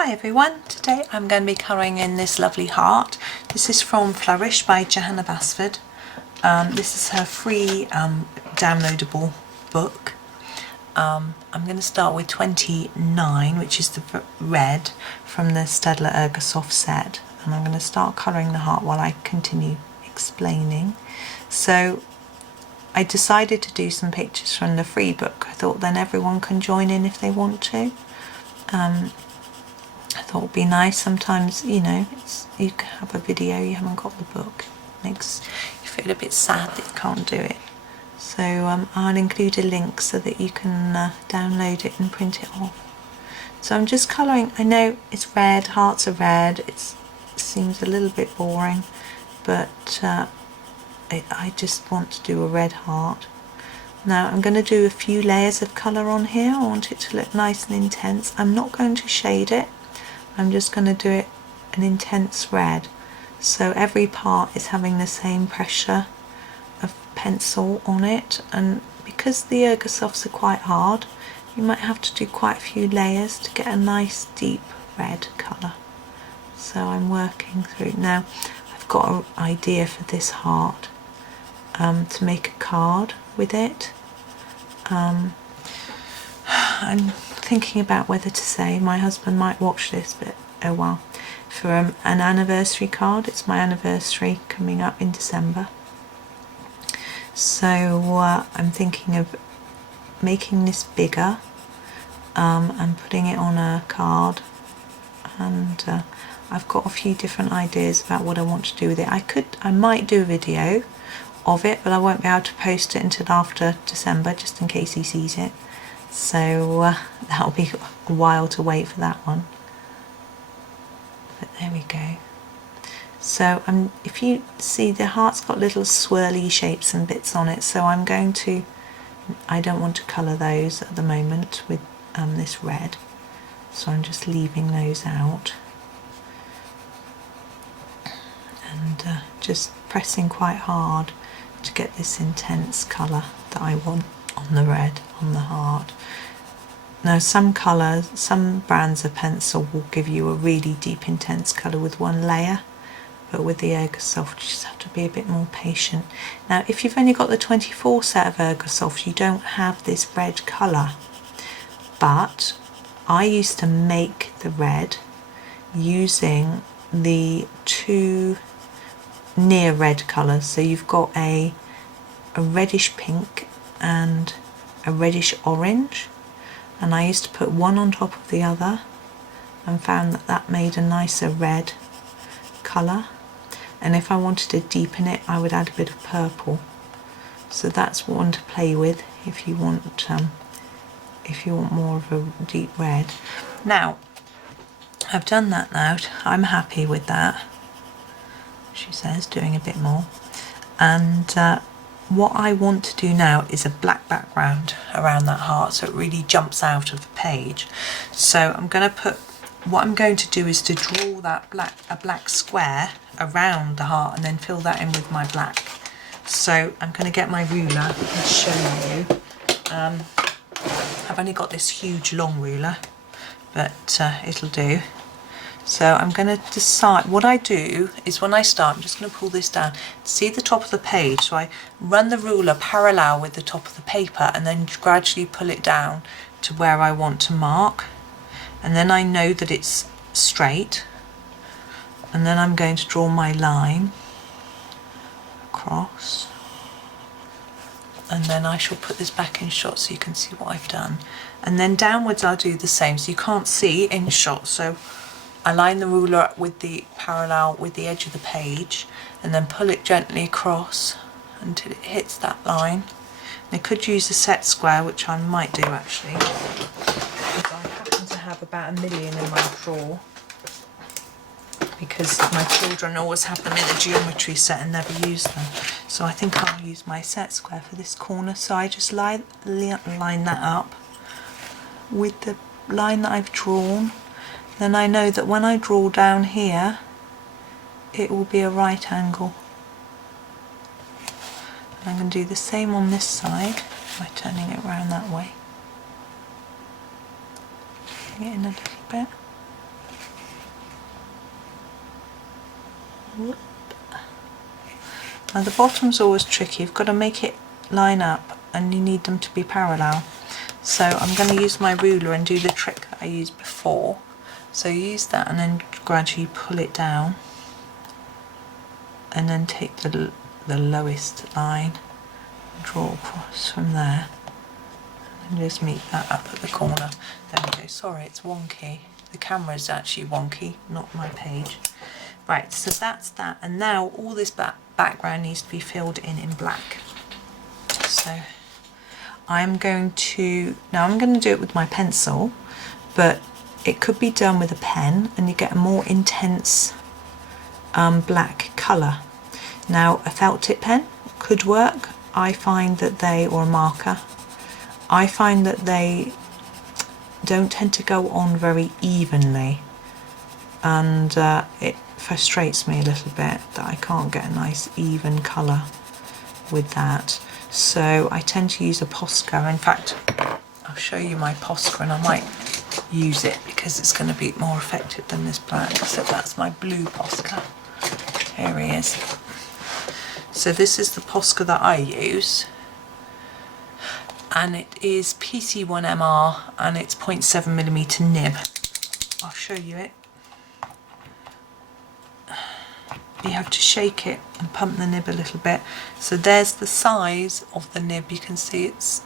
Hi everyone, today I'm going to be colouring in this lovely heart. This is from Flourish by Johanna Basford. This is her free downloadable book. I'm going to start with 29, which is the red from the Staedtler Ergosoft set, and I'm going to start colouring the heart while I continue explaining. So I decided to do some pictures from the free book. I thought then everyone can join in if they want to. I thought it would be nice sometimes, you know, you can have a video, you haven't got the book. It makes you feel a bit sad that you can't do it. So I'll include a link so that you can download it and print it off. So I'm just colouring. I know it's red, hearts are red, it seems a little bit boring, but I just want to do a red heart. Now I'm going to do a few layers of colour on here. I want it to look nice and intense. I'm not going to shade it. I'm just going to do it an intense red, so every part is having the same pressure of pencil on it, and because the Ergosofts are quite hard, you might have to do quite a few layers to get a nice deep red colour. So I'm working through. Now I've got an idea for this heart, to make a card with it. I'm thinking about whether to say, my husband might watch this, but oh well, for an anniversary card. It's my anniversary coming up in December, so I'm thinking of making this bigger and putting it on a card, and I've got a few different ideas about what I want to do with it. I might do a video of it, but I won't be able to post it until after December, just in case he sees it. So that'll be a while to wait for that one. But there we go. So if you see, the heart's got little swirly shapes and bits on it, so I don't want to colour those at the moment with this red, so I'm just leaving those out and just pressing quite hard to get this intense colour that I want on the red on the heart. Now some brands of pencil will give you a really deep intense colour with one layer, but with the Ergosoft you just have to be a bit more patient. Now if you've only got the 24 set of Ergosoft, you don't have this red colour, but I used to make the red using the two near red colours. So you've got a reddish pink and a reddish orange, and I used to put one on top of the other and found that made a nicer red colour. And if I wanted to deepen it, I would add a bit of purple. So that's one to play with if you want more of a deep red. Now I've done that now, I'm happy with that, she says, doing a bit more. And what I want to do now is a black background around that heart, so it really jumps out of the page. So what I'm going to do is to draw that a black square around the heart and then fill that in with my black. So I'm going to get my ruler and show you. I've only got this huge long ruler, but it'll do. So I'm going to decide, what I do is when I start, I'm just going to pull this down. See the top of the page, so I run the ruler parallel with the top of the paper and then gradually pull it down to where I want to mark. And then I know that it's straight. And then I'm going to draw my line across. And then I shall put this back in shot so you can see what I've done. And then downwards I'll do the same, so you can't see in shot. So I line the ruler with the parallel with the edge of the page and then pull it gently across until it hits that line. And I could use a set square, which I might do actually, because I happen to have about 1 million in my drawer, because my children always have them in a geometry set and never use them. So I think I'll use my set square for this corner. So I just line that up with the line that I've drawn. Then I know that when I draw down here, it will be a right angle. And I'm going to do the same on this side by turning it around that way. Bring it in a little bit. Now the bottom's always tricky, you've got to make it line up and you need them to be parallel. So I'm going to use my ruler and do the trick that I used before. So use that and then gradually pull it down and then take the lowest line, draw across from there and just meet that up at the corner. There we go. Sorry, it's wonky. The camera is actually wonky, not my page. Right, so that's that, and now all this background needs to be filled in black. So I'm going to do it with my pencil, but it could be done with a pen and you get a more intense black colour. Now a felt tip pen could work. I find that or a marker, I find that they don't tend to go on very evenly, and it frustrates me a little bit that I can't get a nice even colour with that. So I tend to use a Posca. In fact, I'll show you my Posca and I might use it because it's going to be more effective than this black. So that's my blue Posca. Here he is. So this is the Posca that I use, and it is PC1MR and it's 0.7mm nib. I'll show you it. You have to shake it and pump the nib a little bit. So there's the size of the nib. You can see it's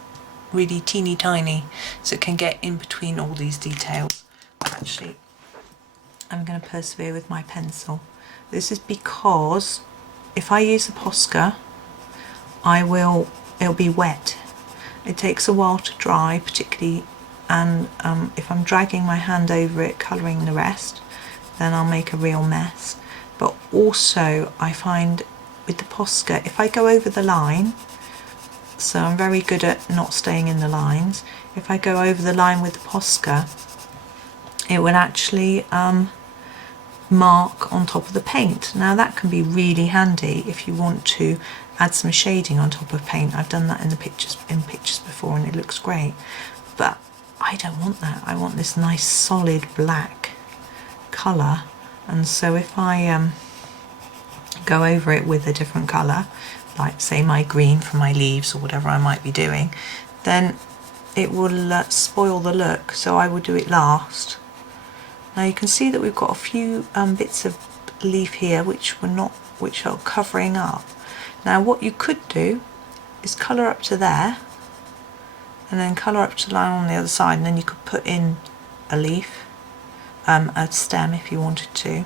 really teeny tiny, so it can get in between all these details. Actually, I'm going to persevere with my pencil. This is because if I use the Posca, it'll be wet. It takes a while to dry, particularly, and if I'm dragging my hand over it, colouring the rest, then I'll make a real mess. But also I find with the Posca, if I go over the line, so I'm very good at not staying in the lines, if I go over the line with the Posca, it will actually mark on top of the paint. Now that can be really handy if you want to add some shading on top of paint. I've done that in pictures before and it looks great, but I don't want that. I want this nice solid black colour. And so if I go over it with a different colour, like say my green for my leaves or whatever I might be doing, then it will spoil the look, so I will do it last. Now you can see that we've got a few bits of leaf here which are covering up. Now what you could do is colour up to there and then colour up to the line on the other side, and then you could put in a leaf, a stem if you wanted to.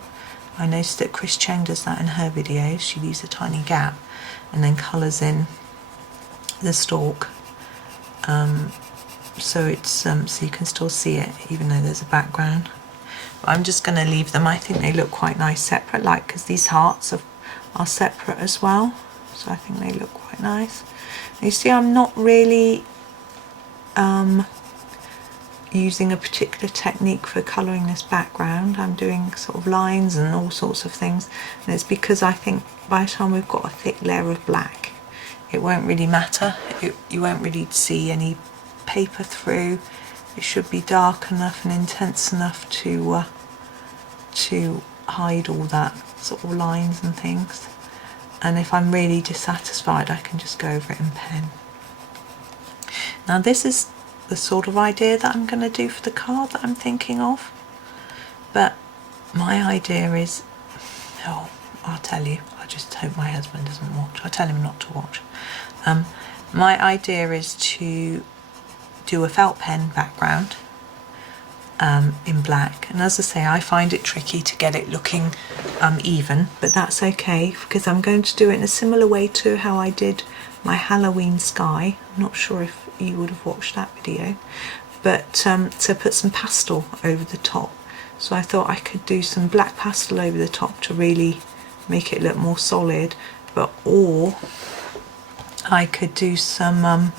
I noticed that Chris Cheng does that in her videos. She leaves a tiny gap and then colours in the stalk, so it's so you can still see it even though there's a background. But I'm just going to leave them. I think they look quite nice separate, like, because these hearts are separate as well, so I think they look quite nice. And you see, I'm not really using a particular technique for colouring this background. I'm doing sort of lines and all sorts of things, and it's because I think by the time we've got a thick layer of black, it won't really matter. You won't really see any paper through. It should be dark enough and intense enough to hide all that sort of lines and things. And if I'm really dissatisfied, I can just go over it in pen. Now this is the sort of idea that I'm going to do for the card that I'm thinking of, but my idea is, oh, I'll tell you, I just hope my husband doesn't watch. I tell him not to watch. My idea is to do a felt pen background in black, and as I say, I find it tricky to get it looking even, but that's okay because I'm going to do it in a similar way to how I did my Halloween sky. I'm not sure if you would have watched that video, but to put some pastel over the top. So I thought I could do some black pastel over the top to really make it look more solid, or I could do some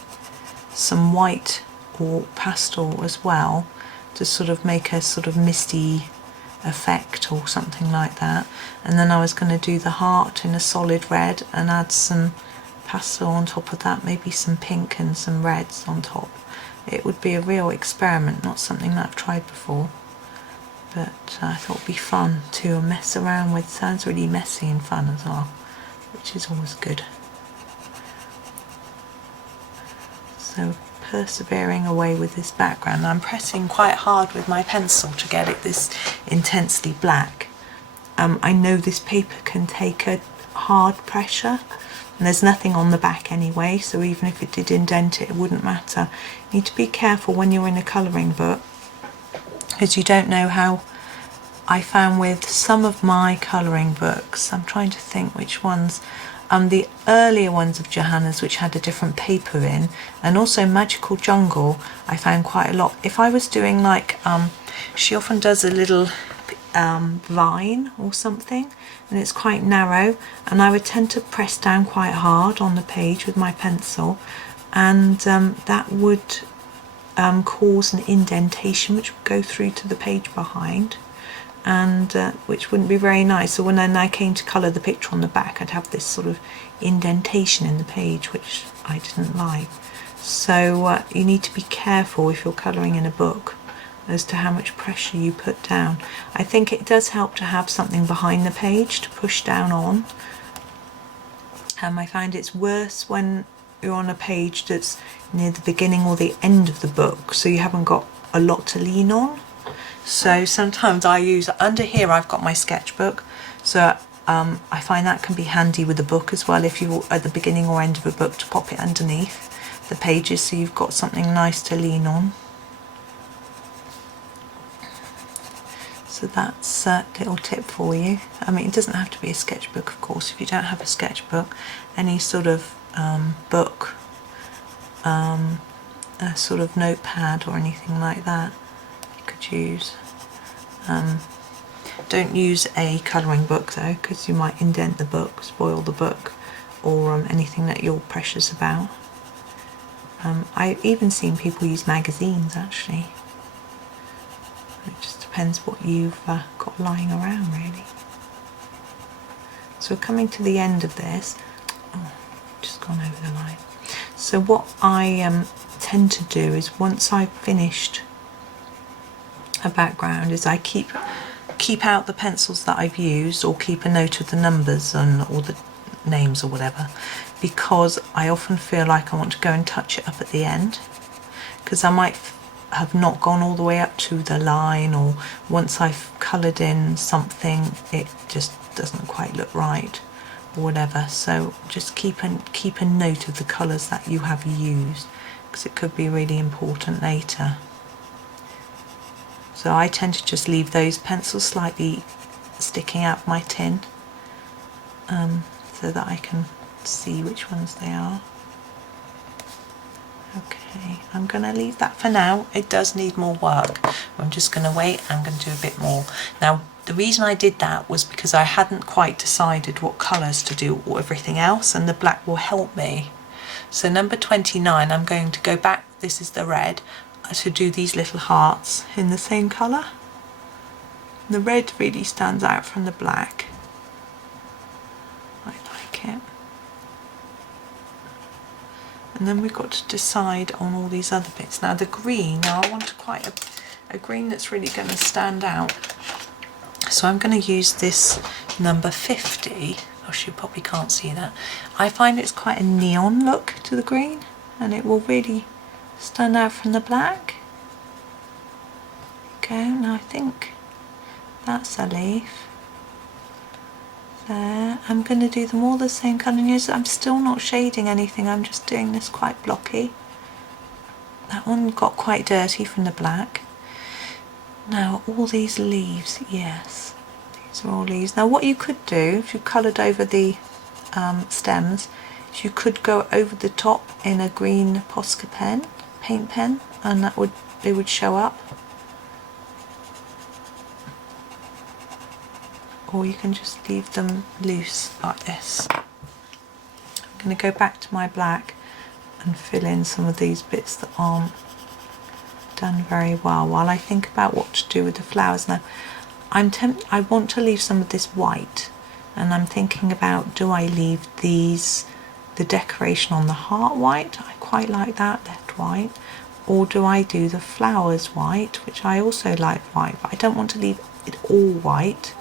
white or pastel as well to sort of make a sort of misty effect or something like that. And then I was going to do the heart in a solid red and add some pastel on top of that, maybe some pink and some reds on top. It would be a real experiment, not something that I've tried before. but I thought it'd be fun to mess around with. Sounds really messy and fun as well, which is always good. So persevering away with this background. I'm pressing quite hard with my pencil to get it this intensely black. I know this paper can take a hard pressure, and there's nothing on the back anyway, so even if it did indent it, it wouldn't matter. You need to be careful when you're in a colouring book, because you don't know how. I found with some of my colouring books, I'm trying to think which ones, the earlier ones of Johanna's, which had a different paper in, and also Magical Jungle, I found quite a lot. If I was doing like, she often does a little vine or something, and it's quite narrow, and I would tend to press down quite hard on the page with my pencil, and that would cause an indentation which would go through to the page behind, and which wouldn't be very nice. So when I came to colour the picture on the back, I'd have this sort of indentation in the page, which I didn't like. So you need to be careful if you're colouring in a book as to how much pressure you put down. I think it does help to have something behind the page to push down on. I find it's worse when you're on a page that's near the beginning or the end of the book, so you haven't got a lot to lean on. So sometimes I use, under here I've got my sketchbook, so I find that can be handy with a book as well, if you're at the beginning or end of a book, to pop it underneath the pages so you've got something nice to lean on. So that's a little tip for you. I mean, it doesn't have to be a sketchbook, of course. If you don't have a sketchbook, any sort of book, a sort of notepad or anything like that, you could use. Don't use a colouring book though, because you might indent the book, spoil the book, or anything that you're precious about. I've even seen people use magazines actually. It just depends what you've got lying around really. So coming to the end of this, just gone over the line. So what I tend to do is, once I've finished a background, is I keep out the pencils that I've used, or keep a note of the numbers and all the names or whatever, because I often feel like I want to go and touch it up at the end, because I might have not gone all the way up to the line, or once I've coloured in something it just doesn't quite look right or whatever. So just keep a note of the colours that you have used, because it could be really important later. So I tend to just leave those pencils slightly sticking out my tin, so that I can see which ones they are. Okay, I'm going to leave that for now. It does need more work. I'm just going to wait. I'm going to do a bit more. Now, the reason I did that was because I hadn't quite decided what colours to do or everything else, and the black will help me. So number 29, I'm going to go back, this is the red, to do these little hearts in the same colour. The red really stands out from the black. I like it. And then we've got to decide on all these other bits. Now the green, now I want quite a green that's really going to stand out. So I'm going to use this number 50. Oh, you probably can't see that. I find it's quite a neon look to the green, and it will really stand out from the black. Okay, now I think that's a leaf. There. I'm going to do them all the same colour. I'm still not shading anything, I'm just doing this quite blocky. That one got quite dirty from the black. Now all these leaves, yes, these are all leaves. Now what you could do, if you coloured over the stems, is you could go over the top in a green Posca pen, paint pen, and they would show up. Or you can just leave them loose like this. I'm going to go back to my black and fill in some of these bits that aren't done very well while I think about what to do with the flowers. Now I want to leave some of this white, and I'm thinking about, do I leave the decoration on the heart white? I quite like that, left white. or do I do the flowers white, which I also like white, but I don't want to leave it all white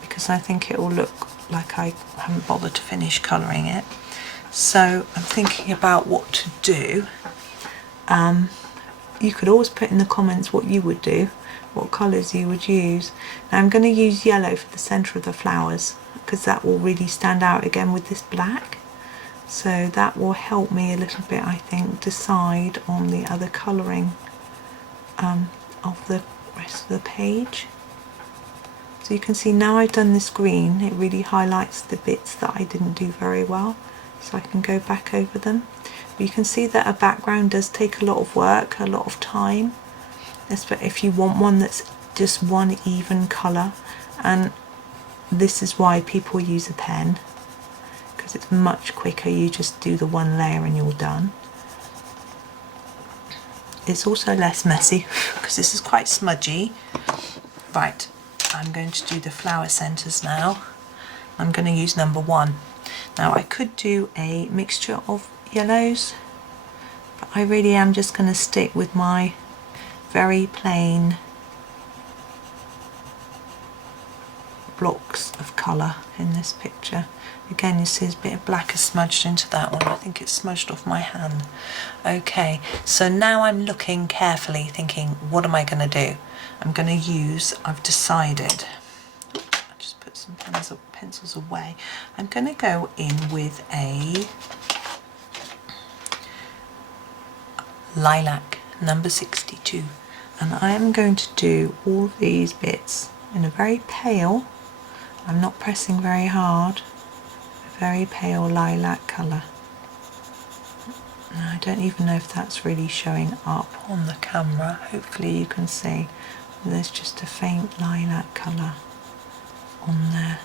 because I think it will look like I haven't bothered to finish colouring it. So I'm thinking about what to do. You could always put in the comments what you would do, what colours you would use. Now I'm going to use yellow for the centre of the flowers because that will really stand out again with this black. So that will help me a little bit, I think, decide on the other colouring of the rest of the page. So you can see now I've done this green, it really highlights the bits that I didn't do very well, so I can go back over them. But you can see that a background does take a lot of work, a lot of time, especially if you want one that's just one even colour, and this is why people use a pen, because it's much quicker. You just do the one layer and you're done. It's also less messy because this is quite smudgy. Right, I'm going to do the flower centres now. I'm going to use number 1. Now I could do a mixture of yellows, but I really am just going to stick with my very plain blocks of colour in this picture. Again, you see there's a bit of black is smudged into that one. I think it's smudged off my hand. Okay, so now I'm looking carefully, thinking, what am I going to do? I'm going to use, I've decided, I'll just put some pencils away. I'm going to go in with a lilac number 62, and I am going to do all of these bits in a very pale, I'm not pressing very hard, a very pale lilac colour. Now, I don't even know if that's really showing up on the camera. Hopefully you can see there's just a faint lilac colour on there.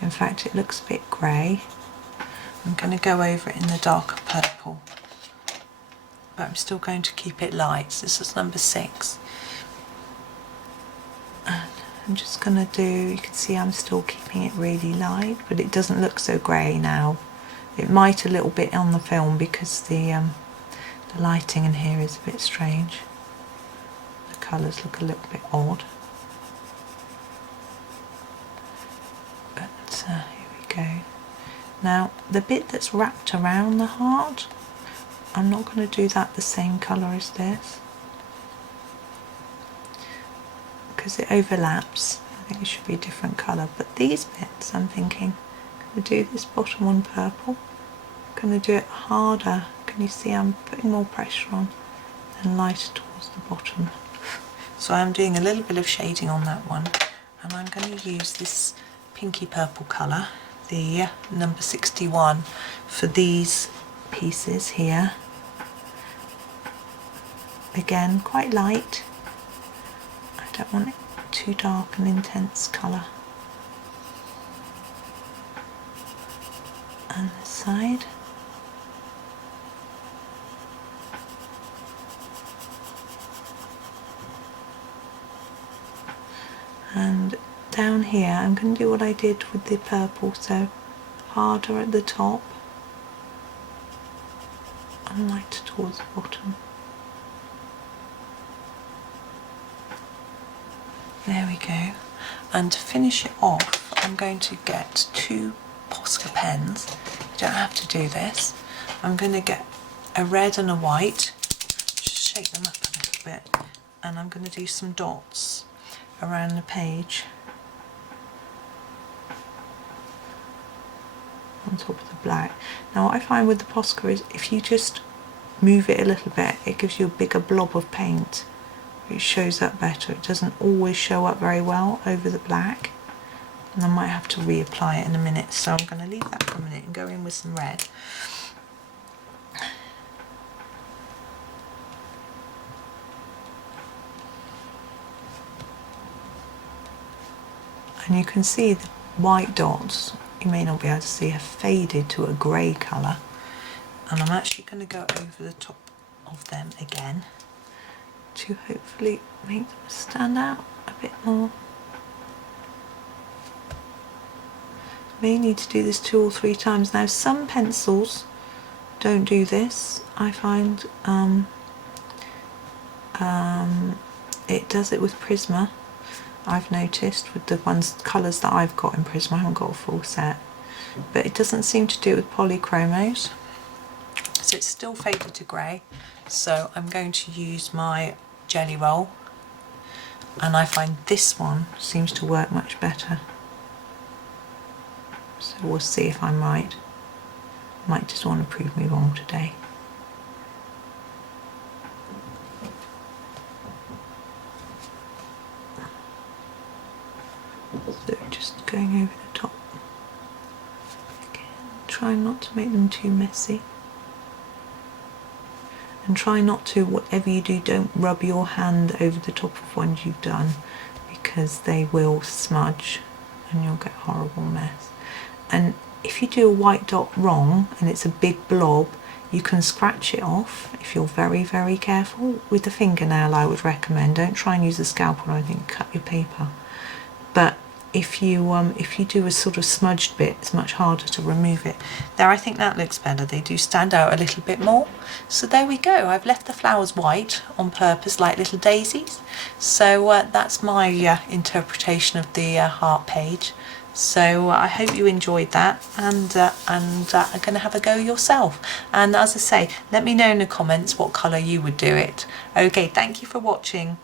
In fact, it looks a bit grey. I'm going to go over it in the darker purple, but I'm still going to keep it light. So this is number 6. And I'm just going to do, you can see I'm still keeping it really light, but it doesn't look so grey now. It might a little bit on the film because the lighting in here is a bit strange. The colours look a little bit odd. But here we go. Now the bit that's wrapped around the heart, I'm not going to do that the same colour as this because it overlaps. I think it should be a different colour, but these bits I'm thinking, I'm going to do this bottom one purple. I'm going to do it harder. Can you see I'm putting more pressure on and lighter towards the bottom. So I'm doing a little bit of shading on that one, and I'm going to use this pinky purple colour, the number 61, for these pieces here. Again, quite light. I don't want it too dark and intense colour. And this side. And down here I'm going to do what I did with the purple, so harder at the top and lighter towards the bottom. There we go. And to finish it off, I'm going to get 2 Posca pens. You don't have to do this. I'm going to get a red and a white, just shake them up a little bit, and I'm going to do some dots around the page on top of the black. Now what I find with the Posca is if you just move it a little bit, it gives you a bigger blob of paint. It shows up better. It doesn't always show up very well over the black, and I might have to reapply it in a minute, so I'm going to leave that for a minute and go in with some red. And you can see the white dots, you may not be able to see, have faded to a grey colour, and I'm actually going to go over the top of them again to hopefully make them stand out a bit more. May need to do this 2 or 3 times. Now some pencils don't do this. I find It does it with Prisma, I've noticed, with the colours that I've got in Prisma. I haven't got a full set, but it doesn't seem to do it with polychromos. So it's still faded to grey. So I'm going to use my jelly roll, and I find this one seems to work much better. So we'll see if I'm right. Might just want to prove me wrong today. So just going over the top. Again, try not to make them too messy. And try not to, whatever you do, don't rub your hand over the top of ones you've done, because they will smudge and you'll get a horrible mess. And if you do a white dot wrong and it's a big blob, you can scratch it off if you're very, very careful. With the fingernail, I would recommend. Don't try and use a scalpel or anything, cut your paper. But if you do a sort of smudged bit, it's much harder to remove it. There, I think that looks better. They do stand out a little bit more. So there we go. I've left the flowers white on purpose, like little daisies. So that's my interpretation of the heart page. So I hope you enjoyed that, and are going to have a go yourself. And as I say, let me know in the comments what colour you would do it. Okay, thank you for watching.